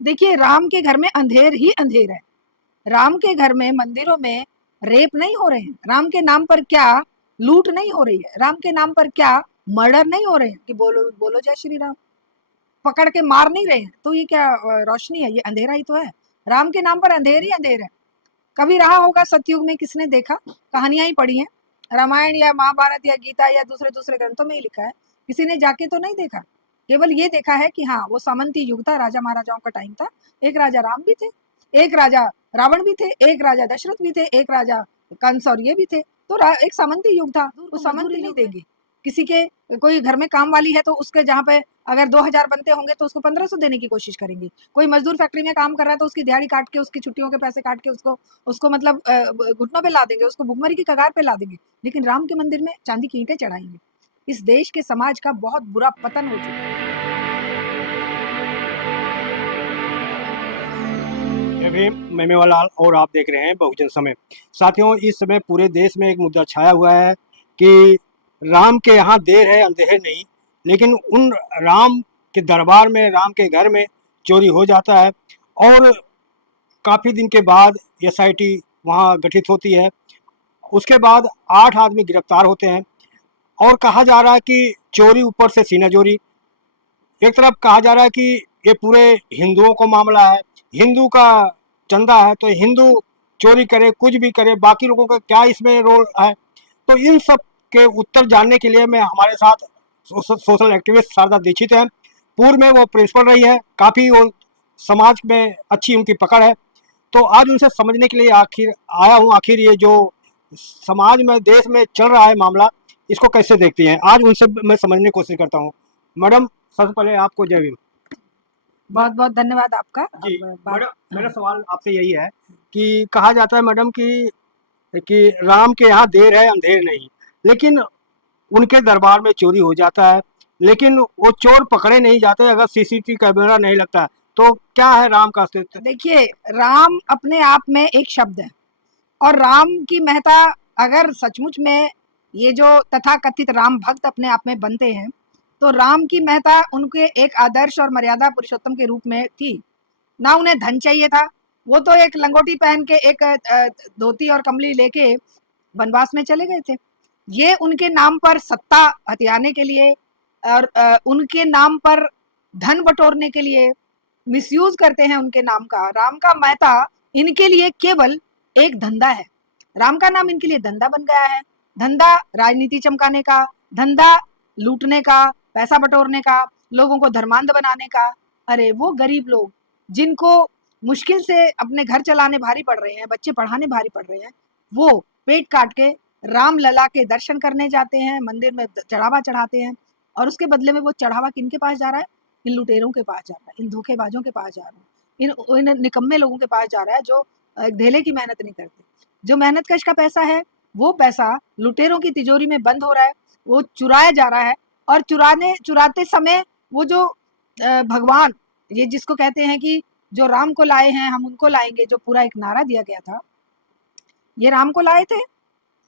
देखिए, राम के घर में अंधेर ही अंधेर है। राम के घर में मंदिरों में रेप नहीं हो रहे हैं। राम के नाम पर क्या लूट नहीं हो रही है। राम के नाम पर क्या मर्डर नहीं हो रहे हैं कि बोलो बोलो जय श्री राम, पकड़ के मार नहीं रहे हैं। तो ये क्या रोशनी है? ये अंधेरा ही तो है। राम के नाम पर अंधेर ही अंधेर है। कभी रहा होगा सतयुग में, किसने देखा? कहानियां ही पढ़ी हैं, रामायण या महाभारत या गीता या दूसरे दूसरे ग्रंथों में ही लिखा है। किसी ने जाके तो नहीं देखा। केवल ये देखा है कि हाँ, वो सामंती युग था, राजा महाराजाओं का टाइम था। एक राजा राम भी थे, एक राजा रावण भी थे, एक राजा दशरथ भी थे, एक राजा कंस और ये भी थे। तो एक सामंती युग था। वो सामंती नहीं देंगे किसी के। कोई घर में काम वाली है तो उसके जहाँ पे अगर 2000 बनते होंगे तो उसको 1500 देने की कोशिश करेंगी। कोई मजदूर फैक्ट्री में काम कर रहा है तो उसकी दिहाड़ी काट के, उसकी छुट्टियों के पैसे काट के उसको उसको मतलब घुटनों पे ला देंगे, उसको भुखमरी की कगार पे ला देंगे। लेकिन राम के मंदिर में चांदी की ईंटें चढ़ाएंगे। इस देश के समाज का बहुत बुरा पतन हो चुका है। जय भीम, मैं मेवालाल और आप देख रहे हैं बहुजन समय। साथियों, इस समय पूरे देश में एक मुद्दा छाया हुआ है कि राम के यहाँ देर है अंधेर नहीं, लेकिन उन राम के दरबार में, राम के घर में चोरी हो जाता है और काफ़ी दिन के बाद एसआईटी वहाँ गठित होती है। उसके बाद 8 आदमी गिरफ्तार होते हैं और कहा जा रहा है कि चोरी ऊपर से सीना चोरी। एक तरफ कहा जा रहा है कि ये पूरे हिंदुओं को मामला है, हिंदू का चंदा है तो हिंदू चोरी करे, कुछ भी करे, बाकी लोगों का क्या इसमें रोल है। तो इन सब के उत्तर जानने के लिए मैं हमारे साथ सोशल एक्टिविस्ट शारदा दीक्षित हैं। पूर्व में वो प्रिंसिपल रही है, काफ़ी वो समाज में अच्छी उनकी पकड़ है। तो आज उनसे समझने के लिए आखिर आया हूँ, आखिर ये जो समाज में, देश में चल रहा है मामला, इसको कैसे देखती हैं, आज उनसे मैं समझने की कोशिश करता हूँ। मैडम, सबसे पहले आपको जय भीम। बहुत बहुत धन्यवाद आपका। जी अब बात। मैडम, मेरा हाँ। सवाल आपसे यही है कि कहा जाता है मैडम कि राम के यहाँ देर है अंधेर नहीं, लेकिन उनके दरबार में चोरी हो जाता है, लेकिन वो चोर पकड़े नहीं जाते अगर सीसीटीवी कैमरा नहीं लगता है। तो क्या है राम का अस्तित्व? देखिए, राम अपने आप में एक शब्द है। और राम की महत्ता, अगर सचमुच में ये जो तथाकथित राम भक्त अपने आप में बनते हैं, तो राम की महत्ता उनके एक आदर्श और मर्यादा पुरुषोत्तम के रूप में थी। ना उन्हें धन चाहिए था। वो तो एक लंगोटी पहन के, एक धोती और कमली लेके वनवास में चले गए थे। ये उनके नाम पर सत्ता हथियाने के लिए और उनके नाम पर धन बटोरने के लिए मिसयूज करते हैं उनके नाम का। राम का महत्ता इनके लिए केवल एक धंधा है। राम का नाम इनके लिए धंधा बन गया है। धंधा राजनीति चमकाने का, धंधा लूटने का, पैसा बटोरने का, लोगों को धर्मांध बनाने का। अरे वो गरीब लोग जिनको मुश्किल से अपने घर चलाने भारी पड़ रहे हैं, बच्चे पढ़ाने भारी पड़ रहे हैं, वो पेट काट के राम लला के दर्शन करने जाते हैं, मंदिर में चढ़ावा चढ़ाते हैं। और उसके बदले में वो चढ़ावा किनके पास जा रहा है? इन लुटेरों के पास जा रहा है, इन धोखेबाजों के पास जा रहा है, इन निकम्मे लोगों के पास जा रहा है जो धेले की मेहनत नहीं करते। जो मेहनत कश का पैसा है, वो पैसा लुटेरों की तिजोरी में बंद हो रहा है, वो चुराया जा रहा है। और चुराते समय वो जो भगवान, ये जिसको कहते हैं कि जो राम को लाए हैं हम उनको लाएंगे, जो पूरा एक नारा दिया गया था, ये राम को लाए थे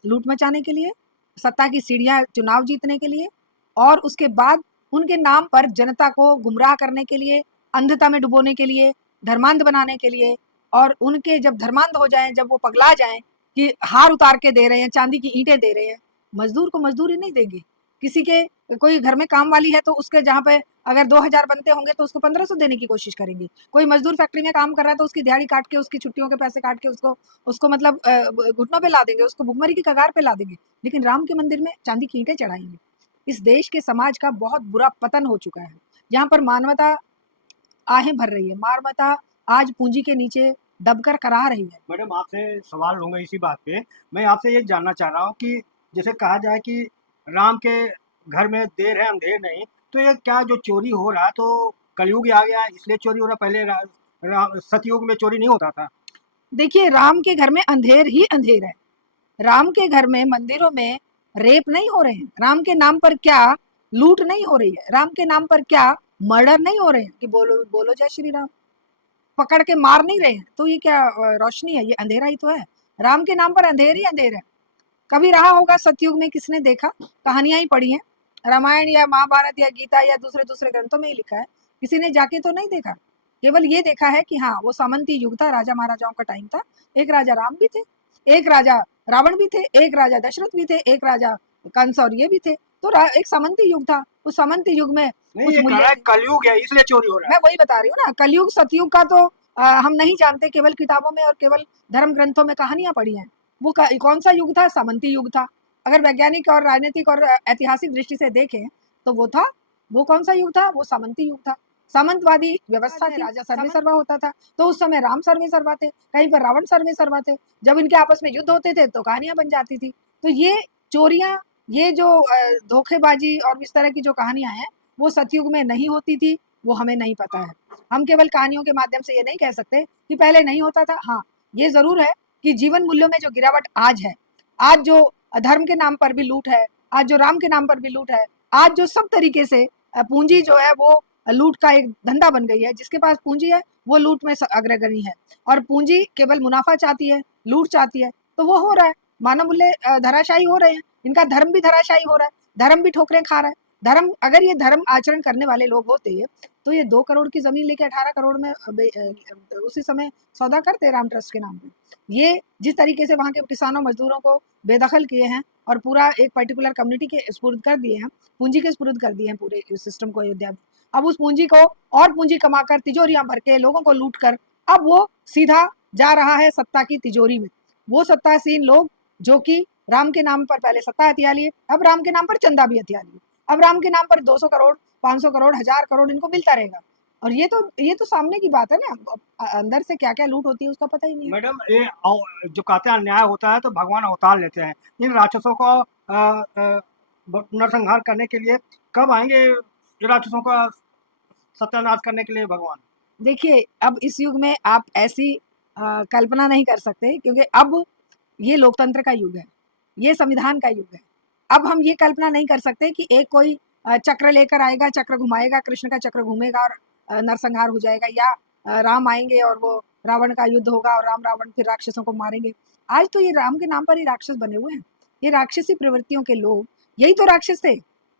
लूट मचाने के लिए, सत्ता की सीढ़ियां चुनाव जीतने के लिए, और उसके बाद उनके नाम पर जनता को गुमराह करने के लिए, अंधता में डुबोने के लिए, धर्मांध बनाने के लिए। और उनके जब धर्मांध हो जाएं, जब वो पगला जाएं कि हार उतार के दे रहे हैं, चांदी की ईंटें दे रहे हैं, मजदूर को मजदूरी नहीं देंगे। किसी के कोई घर में काम वाली है तो उसके जहाँ पे अगर 2000 बनते होंगे तो उसको 1500 देने की कोशिश करेंगी। कोई मजदूर फैक्ट्री में काम कर रहा है तो उसकी दिहाड़ी काट के, उसकी छुट्टियों के पैसे काट के उसको उसको मतलब घुटनों पे ला देंगे, उसको भुखमरी की कगार पे ला देंगे। लेकिन राम के मंदिर में चांदी की ईंटें चढ़ाएंगे। इस देश के समाज का बहुत बुरा पतन हो चुका है। यहाँ पर मानवता आहें भर रही है, मानवता आज पूंजी के नीचे दबकर कराह रही है। मैडम, आपसे सवाल लूँगा इसी बात पे। मैं आपसे ये जानना चाह रहा हूँ कि जैसे कहा जाए कि राम के घर में देर है अंधेर नहीं, तो ये क्या जो चोरी हो रहा है तो कलयुग आ गया है इसलिए चोरी हो रहा है? पहले सतयुग में चोरी नहीं होता था? देखिए, राम के घर में अंधेर ही अंधेर है। राम के घर में मंदिरों में रेप नहीं हो रहे हैं। राम के नाम पर क्या लूट नहीं हो रही है। राम के नाम पर क्या मर्डर नहीं हो रहे हैं कि बोलो बोलो जय श्री राम, पकड़ के मार नहीं रहे हैं। तो ये क्या रोशनी है? ये अंधेरा ही तो है। राम के नाम पर अंधेर ही अंधेर है। कभी रहा होगा सतयुग में, किसने देखा? कहानियां ही पढ़ी हैं, रामायण या महाभारत या गीता या दूसरे दूसरे ग्रंथों में ही लिखा है। किसी ने जाके तो नहीं देखा। केवल ये देखा है कि हाँ वो सामंती युग था, राजा महाराजाओं का टाइम था। एक राजा राम भी थे, एक राजा रावण भी थे, एक राजा दशरथ भी थे, एक राजा कंस और ये भी थे। तो एक सामंती युग था। उस सामंती युग में नहीं, कुछ ये कह मूल्य रहा है थे। कलयुग है इसलिए चोरी हो रहा मैं है। वही बता रही हूँ ना, कलयुग सतयुग का तो हम नहीं जानते, केवल किताबों में और केवल धर्म ग्रंथों में कहानियां पढ़ी हैं। वो कौन सा युग था? सामंती युग था। अगर वैज्ञानिक और राजनीतिक और ऐतिहासिक दृष्टि से देखें तो वो कौन सा युग था? वो सामंती युग था। सामंतवादी व्यवस्था थी, राजा सर्वे सर्वा होता था। तो उस समय राम सर्वे सर्वा थे, कहीं पर रावण सर्वे सर्वा थे। जब इनके आपस में युद्ध होते थे तो कहानियां बन जाती थी। तो ये चोरियां, ये जो धोखेबाजी और इस तरह की जो कहानियां हैं, वो सतयुग में नहीं होती थी, वो हमें नहीं पता है। हम केवल कहानियों के माध्यम से ये नहीं कह सकते कि पहले नहीं होता था। हाँ, ये जरूर है कि जीवन मूल्यों में जो गिरावट आज है, आज जो धर्म के नाम पर भी लूट है, आज जो राम के नाम पर भी लूट है, आज जो सब तरीके से पूंजी जो है वो लूट का एक धंधा बन गई है। जिसके पास पूंजी है वो लूट में अग्रगणी है, और पूंजी केवल मुनाफा चाहती है, लूट चाहती है। तो वो हो रहा है, मानव मूल्य धराशायी हो रहे हैं, इनका धर्म भी धराशायी हो रहा है, धर्म भी ठोकरें खा रहा है। धर्म, अगर ये धर्म आचरण करने वाले लोग होते तो ये 2 करोड़ की जमीन लेके 18 करोड़ में उसी समय सौदा करते राम ट्रस्ट के नाम पे। ये जिस तरीके से वहां के किसानों मजदूरों को बेदखल किए हैं और पूरा एक पर्टिकुलर कम्युनिटी के स्पुर्द कर दिए हैं, पूंजी के स्पुर्द कर दिए हैं पूरे सिस्टम को अयोध्या में। अब उस पूंजी को और पूंजी कमाकर, तिजोरियां भर के, लोगों को लूट कर, अब वो सीधा जा रहा है सत्ता की तिजोरी में। वो सत्तासीन लोग जो कि राम के नाम पर पहले सत्ता हथिया लिए, अब राम के नाम पर चंदा भी हथिया लिए, अब राम के नाम पर 200 करोड़, 500 करोड़, 1000 करोड़ इनको मिलता रहेगा। और ये तो सामने की बात है ना, अंदर से क्या क्या लूट होती है उसका पता ही नहीं है। मैडम, ये जो कहते हैं अन्याय होता है तो भगवान अवतार लेते हैं। इन राक्षसों को नरसंहार करने के लिए कब आएंगे? ये राक्षसों का सत्यानाश करने के लिए भगवान। देखिए, अब इस युग में आप ऐसी कल्पना नहीं कर सकते, क्योंकि अब ये लोकतंत्र का युग है, ये संविधान का युग है। अब हम ये कल्पना नहीं कर सकते कि एक कोई चक्र लेकर आएगा, चक्र घुमाएगा, कृष्ण का चक्र घूमेगा और नरसंहार हो जाएगा, या राम आएंगे और वो रावण का युद्ध होगा और राम रावण फिर राक्षसों को मारेंगे। आज तो ये राम के नाम पर ही राक्षस बने हुए हैं, ये राक्षसी प्रवृत्तियों के लोग, यही तो राक्षस थे।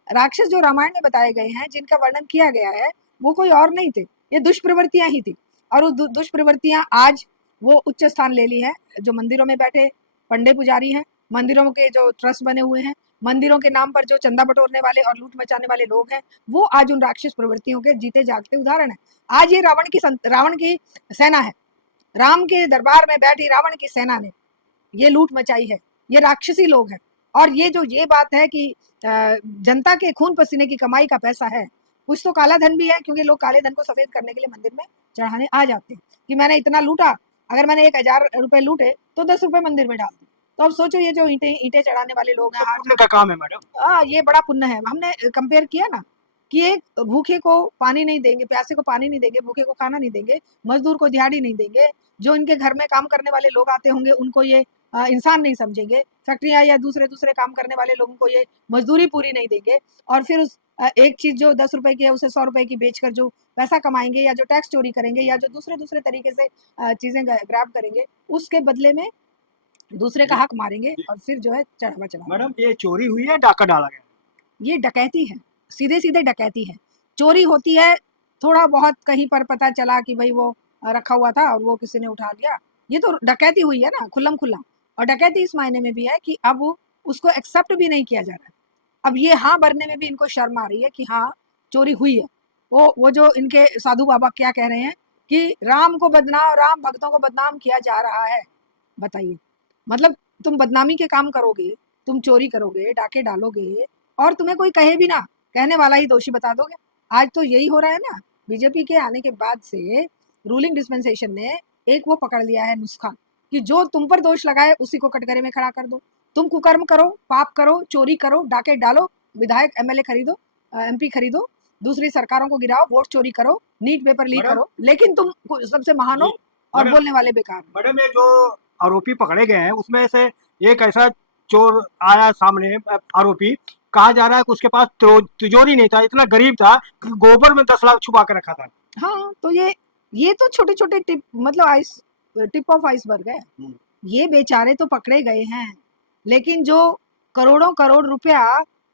राक्षस जो रामायण में बताए गए हैं, जिनका वर्णन किया गया है, वो कोई और नहीं थे, ये दुष्प्रवृत्तियां ही थी। और वो दुष्प्रवृत्तियां आज वो उच्च स्थान ले ली है। जो मंदिरों में बैठे पंडे पुजारी हैं, मंदिरों के जो ट्रस्ट बने हुए हैं, मंदिरों के नाम पर जो चंदा बटोरने वाले और लूट मचाने वाले लोग हैं, वो आज उन राक्षस प्रवृत्तियों के जीते जागते उदाहरण है। आज ये रावण की सेना है, राम के दरबार में बैठी रावण की सेना ने ये लूट मचाई है, ये राक्षसी लोग हैं। और ये बात है कि जनता के खून पसीने की कमाई का पैसा है, कुछ तो काला धन भी है, क्योंकि लोग काले धन को सफेद करने के लिए मंदिर में चढ़ाने आ जाते हैं कि मैंने इतना लूटा। अगर मैंने 1000 रुपए लूटे तो 10 रुपए मंदिर में डाल दी। तो अब सोचो, ये जो ईंटें चढ़ाने वाले लोग हैं, पुण्य का काम है मैडम। ये बड़ा पुण्य है। हमने कंपेयर किया ना कि एक भूखे को पानी नहीं देंगे, प्यासे को पानी नहीं देंगे, भूखे को खाना नहीं देंगे, मजदूर को दिहाड़ी नहीं देंगे, जो इनके घर में काम करने वाले लोग आते होंगे उनको ये इंसान नहीं समझेंगे, फैक्ट्रियां या दूसरे दूसरे काम करने वाले लोगों को ये मजदूरी पूरी नहीं देंगे, और फिर उस एक चीज जो 10 रुपए की है उसे 100 रुपए की बेचकर जो पैसा कमाएंगे, या जो टैक्स चोरी करेंगे, या जो दूसरे दूसरे तरीके से चीजें ग्रैब करेंगे, उसके बदले में दूसरे का हक मारेंगे और फिर जो है चढ़ावा चढ़ा। मैडम, ये चोरी हुई है, डाका डाला गया? ये डकैती है, सीधे सीधे डकैती है। चोरी होती है, थोड़ा बहुत कहीं पर पता चला कि भाई वो रखा हुआ था और वो किसी ने उठा लिया, ये तो डकैती हुई है ना, खुल्लम खुल्ला। और डकैती इस मायने में भी है कि अब उसको एक्सेप्ट भी नहीं किया जा रहा है। अब ये हाँ भरने में भी इनको शर्म आ रही है कि हाँ चोरी हुई है। वो जो इनके साधु बाबा क्या कह रहे हैं कि राम को बदनाम, राम भक्तों को बदनाम किया जा रहा है। बताइए, मतलब तुम बदनामी के काम करोगे, तुम चोरी करोगे, डाके डालोगे, और तुम्हें कोई कहे भी ना, कहने वाला ही दोषी बता दोगे। आज तो यही हो रहा है ना, बीजेपी के आने के बाद से रूलिंग डिस्पेंसेशन ने एक वो पकड़ लिया है नुस्खा कि जो तुम पर दोष लगाए उसी को कटघरे में खड़ा कर दो। तुम कुकर्म करो, पाप करो, चोरी करो, डाके डालो, विधायक एमएलए खरीदो, एमपी खरीदो, दूसरी सरकारों को गिराओ, वोट चोरी करो, नीट पेपर लीक करो, लेकिन तुम सबसे महान हो और बोलने वाले बेकार। मैडम, ये जो आरोपी पकड़े गए हैं उसमें से एक ऐसा चोर आया सामने, आरोपी कहा जा रहा है कि उसके पास तिजोरी नहीं था, इतना गरीब था कि गोबर में 10 लाख छुपा कर रखा था। हाँ, तो ये तो छोटे छोटे टिप, मतलब टिप ऑफ आइसबर्ग है। ये बेचारे तो पकड़े गए हैं, लेकिन जो करोड़ों करोड़ रुपया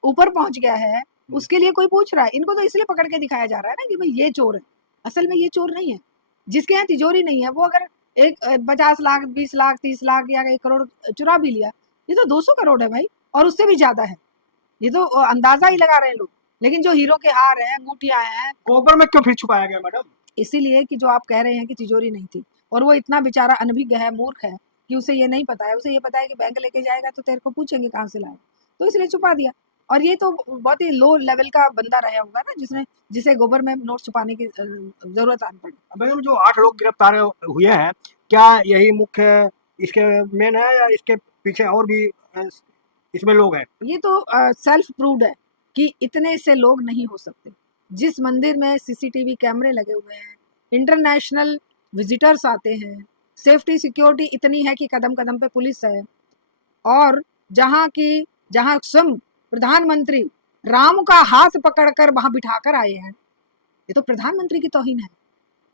ऊपर पहुंच गया है उसके लिए कोई पूछ रहा है? इनको तो इसलिए पकड़ के दिखाया जा रहा है ना कि भाई ये चोर है, असल में ये चोर नहीं है। जिसके यहाँ तिजोरी नहीं है वो अगर एक 50 लाख 20 लाख 30 लाख या 1 करोड़ चुरा भी लिया, ये तो 200 करोड़ है भाई, और उससे भी ज्यादा है। ये तो अंदाजा ही लगा रहे हैं लोग। लेकिन जो हीरो के हार हैं, अंगूठियां हैं, गोबर में क्यों फिर छुपाया गया मैडम? इसीलिए कि जो आप कह रहे हैं कि तिजोरी नहीं थी, और वो इतना बेचारा अनभिज्ञ है, मूर्ख है कि उसे ये नहीं पता है। उसे ये पता है कि बैंक लेके जाएगा तो तेरे को पूछेंगे कहाँ से लाए, तो इसलिए छुपा दिया। और ये तो बहुत ही लो लेवल का बंदा रहा होगा ना, जिसे गोबर में नोट छुपाने की जरूरत आन पड़ी। मैडम जो 8 लोग गिरफ्तार हुए हैं, क्या यही मुख्य इसके मेन है या इसके पीछे और भी इसमें लोग हैं? ये तो सेल्फ प्रूव्ड है कि इतने से लोग नहीं हो सकते। जिस मंदिर में सीसीटीवी कैमरे लगे हुए हैं, इंटरनेशनल विजिटर्स आते हैं, सेफ्टी सिक्योरिटी इतनी है कि कदम कदम पे पुलिस है, और जहाँ स्वयं प्रधानमंत्री राम का हाथ पकड़कर वहां बिठाकर आए हैं, ये तो प्रधानमंत्री की तौहीन है,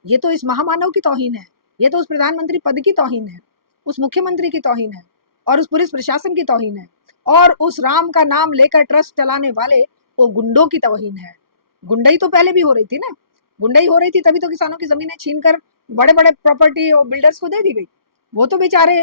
ये तो इस महामानव की तौहीन है, ये तो उस प्रधानमंत्री पद की तौहीन है, उस मुख्यमंत्री की तौहीन है, और उस पुलिस प्रशासन की तौहीन है, और उस राम का नाम लेकर ट्रस्ट चलाने वाले वो गुंडों की तौहीन है। गुंडई तो पहले भी हो रही थी ना, गुंडई हो रही थी तभी तो किसानों की जमीनें छीनकर बड़े बड़े प्रॉपर्टी और बिल्डर्स को दे दी गई। वो तो बेचारे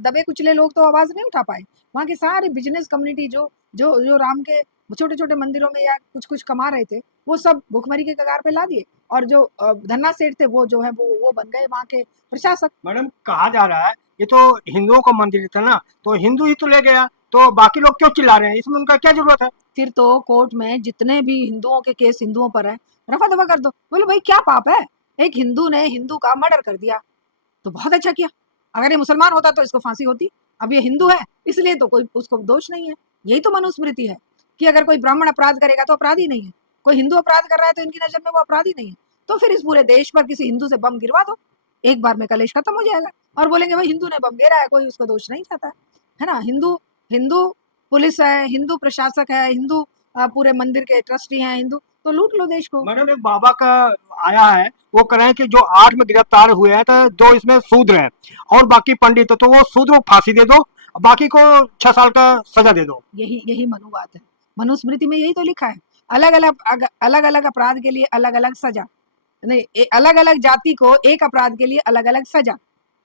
दबे कुचले लोग तो आवाज नहीं उठा पाए। वहाँ की सारी बिजनेस कम्युनिटी जो जो जो राम के छोटे छोटे मंदिरों में या कुछ कुछ कमा रहे थे, वो सब भुखमरी के कगार पे ला दिए, और जो धन्ना सेठ थे वो जो है वो बन गए वहाँ के प्रशासक। मैडम कहा जा रहा है ये तो हिंदुओं का मंदिर था ना, तो हिंदू ही तो ले गया, तो बाकी लोग क्यों चिल्ला रहे हैं? इसमें उनका क्या जरूरत है? फिर तो कोर्ट में जितने भी हिंदुओं के केस हिंदुओं पर है, रफा दफा कर दो। बोले भाई क्या पाप है, एक हिंदू ने हिंदू का मर्डर कर दिया तो बहुत अच्छा किया, अगर ये मुसलमान होता तो इसको फांसी होती। अब ये हिंदू है इसलिए तो कोई उसको दोष नहीं है। यही तो मनुस्मृति है कि अगर कोई ब्राह्मण अपराध करेगा तो अपराधी नहीं है, कोई हिंदू अपराध कर रहा है तो इनकी नजर में वो अपराधी नहीं है। तो फिर इस पूरे देश पर किसी हिंदू से बम गिरवा दो, एक बार में कलेश खत्म हो जाएगा, और बोलेंगे भाई हिंदू ने बम गिरा है, कोई उसको दोष नहीं चाहता है ना। हिंदू हिंदू पुलिस है, हिंदू प्रशासक है, हिंदू पूरे मंदिर के ट्रस्टी हैं हिंदू, तो लूट लो देश को। मैडम एक बाबा का आया है, वो कह रहे हैं कि जो 8 में गिरफ्तार हुए हैं तो 2 इसमें शूद्र हैं और बाकी पंडित है, तो वो शूद्र को फांसी दे दो, बाकी को 6 साल का सजा दे दो। यही यही मनुवाद है, मनुस्मृति में यही तो लिखा है। अलग अलग अपराध के लिए अलग अलग सजा, नहीं अलग अलग जाति को एक अपराध के लिए अलग अलग सजा।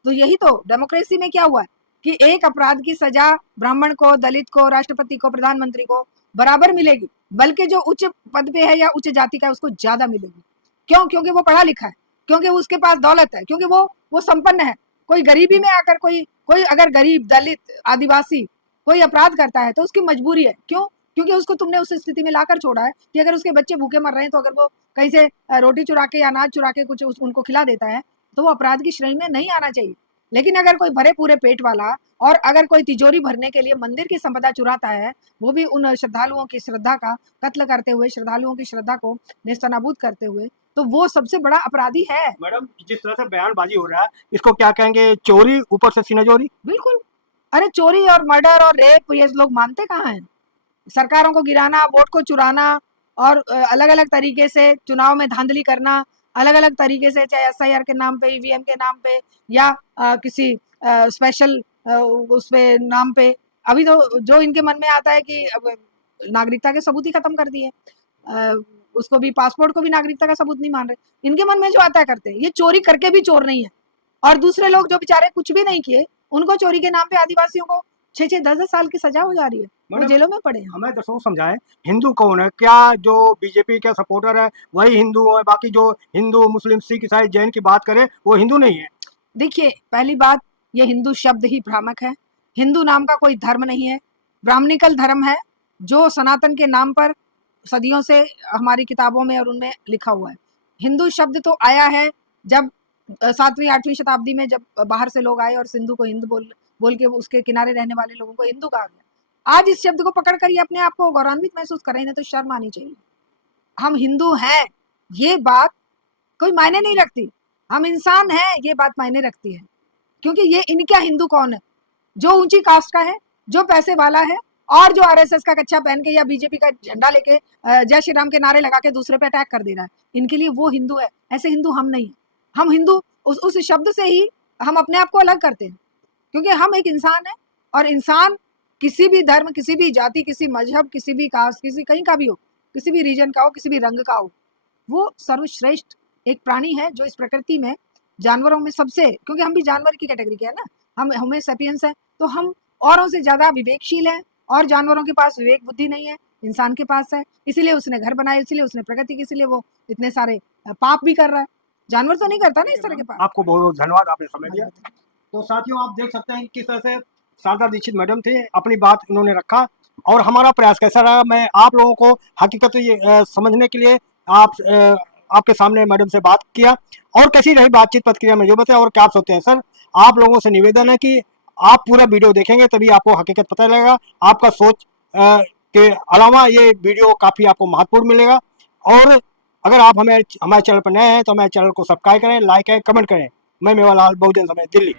तो यही तो डेमोक्रेसी में क्या हुआ है कि एक अपराध की सजा ब्राह्मण को, दलित को, राष्ट्रपति को, प्रधानमंत्री को बराबर मिलेगी, बल्कि जो उच्च पद पे है या उच्च जाति का है उसको ज्यादा मिलेगी। क्यों? क्योंकि वो पढ़ा लिखा है, क्योंकि उसके पास दौलत है, क्योंकि वो संपन्न है। कोई गरीबी में आकर कोई कोई अगर गरीब, दलित, आदिवासी कोई अपराध करता है तो उसकी मजबूरी है। क्यों? क्योंकि उसको तुमने उस स्थिति में लाकर छोड़ा है कि अगर उसके बच्चे भूखे मर रहे हैं तो अगर वो कहीं से रोटी चुरा के या अनाज चुरा के कुछ उनको खिला देता है तो वो अपराध की श्रेणी में नहीं आना चाहिए। लेकिन अगर कोई भरे पूरे पेट वाला, और अगर कोई तिजोरी भरने के लिए मंदिर की संपदा चुराता है, वो भी उन श्रद्धालुओं की श्रद्धा का कत्ल करते हुए, श्रद्धालुओं की श्रद्धा को नेस्तनाबूद करते हुए, तो वो सबसे बड़ा अपराधी है। मैडम जिस तरह से बयानबाजी हो रहा है, इसको क्या कहेंगे? चोरी ऊपर से सीनाजोरी। बिल्कुल। अरे चोरी और मर्डर और रेप ये लोग मानते कहाँ हैं? सरकारों को गिराना, वोट को चुराना, और अलग अलग तरीके से चुनाव में धांधली करना, अलग अलग तरीके से, चाहे एसआईआर के नाम पे, ईवीएम के नाम पे, या किसी स्पेशल उस पे नाम पे। अभी तो जो इनके मन में आता है कि अब नागरिकता के सबूत ही खत्म कर दिए, उसको भी, पासपोर्ट को भी नागरिकता का सबूत नहीं मान रहे। इनके मन में जो आता है करते हैं। ये चोरी करके भी चोर नहीं है, और दूसरे लोग जो बेचारे कुछ भी नहीं किए उनको चोरी के नाम पे आदिवासियों को 6-6, 10-10 साल की सजा हो जा रही है, वो जेलों में पड़े हैं। हमें दरअसल समझाएं, हिंदू कौन है? क्या जो बीजेपी का सपोर्टर है वही हिंदू है? बाकी जो हिंदू, मुस्लिम, सिख, ईसाई, जैन की बात करें वो हिंदू नहीं है? देखिए पहली बात, ये हिंदू शब्द ही भ्रामक है। हिंदू नाम का कोई धर्म नहीं है, ब्राह्मणिकल धर्म है जो सनातन के नाम पर सदियों से हमारी किताबों में और उनमें लिखा हुआ है। हिंदू शब्द तो आया है जब 7वीं 8वीं शताब्दी में, जब बाहर से लोग आए और सिंधु को हिंद बोल के उसके किनारे रहने वाले लोगों को हिंदू कहा गया। आज इस शब्द को पकड़कर ये अपने आप को गौरवान्वित महसूस कर रहे हैं, तो शर्म आनी चाहिए। हम हिंदू हैं ये बात कोई मायने नहीं रखती, हम इंसान हैं ये बात मायने रखती है। क्योंकि ये इनका हिंदू कौन है? जो ऊंची कास्ट का है, जो पैसे वाला है, और जो आरएसएस का कच्छा पहन के या बीजेपी का झंडा लेके जय श्री राम के नारे लगा के दूसरे पे अटैक कर दे रहा है, इनके लिए वो हिंदू है। ऐसे हिंदू हम नहीं है। हम हिंदू उस शब्द से ही हम अपने आप को अलग करते हैं, क्योंकि हम एक इंसान है, और इंसान किसी भी धर्म, किसी भी जाति, किसी मजहब, किसी भी कास्ट, किसी कहीं का भी हो, किसी भी रीजन का हो, किसी भी रंग का हो, वो सर्वश्रेष्ठ एक प्राणी है जो इस प्रकृति में जानवरों में सबसे, क्योंकि हम भी जानवर की कैटेगरी के हैं ना, हम होमो सेपियंस है, तो हम औरों से ज्यादा विवेकशील हैं, और जानवरों के पास विवेक बुद्धि नहीं है, इंसान के पास है। इसीलिए उसने घर बनाए, इसीलिए उसने प्रगति की, इसीलिए वो इतने सारे पाप भी कर रहा है। जानवर तो नहीं करता ना इस तरह के पाप। आपको बहुत बहुत धन्यवाद, आपने समय दिया। तो साथियों, आप देख सकते हैं किस तरह से शारदा दीक्षित मैडम थे, अपनी बात इन्होंने रखा, और हमारा प्रयास कैसा रहा, मैं आप लोगों को हकीकत समझने के लिए आपके सामने मैडम से बात किया। और कैसी रही बातचीत प्रतिक्रिया में जो बताया, और क्या आप सोचते हैं। सर, आप लोगों से निवेदन है कि आप पूरा वीडियो देखेंगे तभी आपको हकीकत पता लगेगा। आपका सोच के अलावा ये वीडियो काफ़ी आपको महत्वपूर्ण मिलेगा। और अगर आप हमारे चैनल पर नए हैं तो हमारे चैनल को सब्सक्राइब करें, लाइक करें, कमेंट करें। मैं मेवालाल, बहुजन समाज, दिल्ली।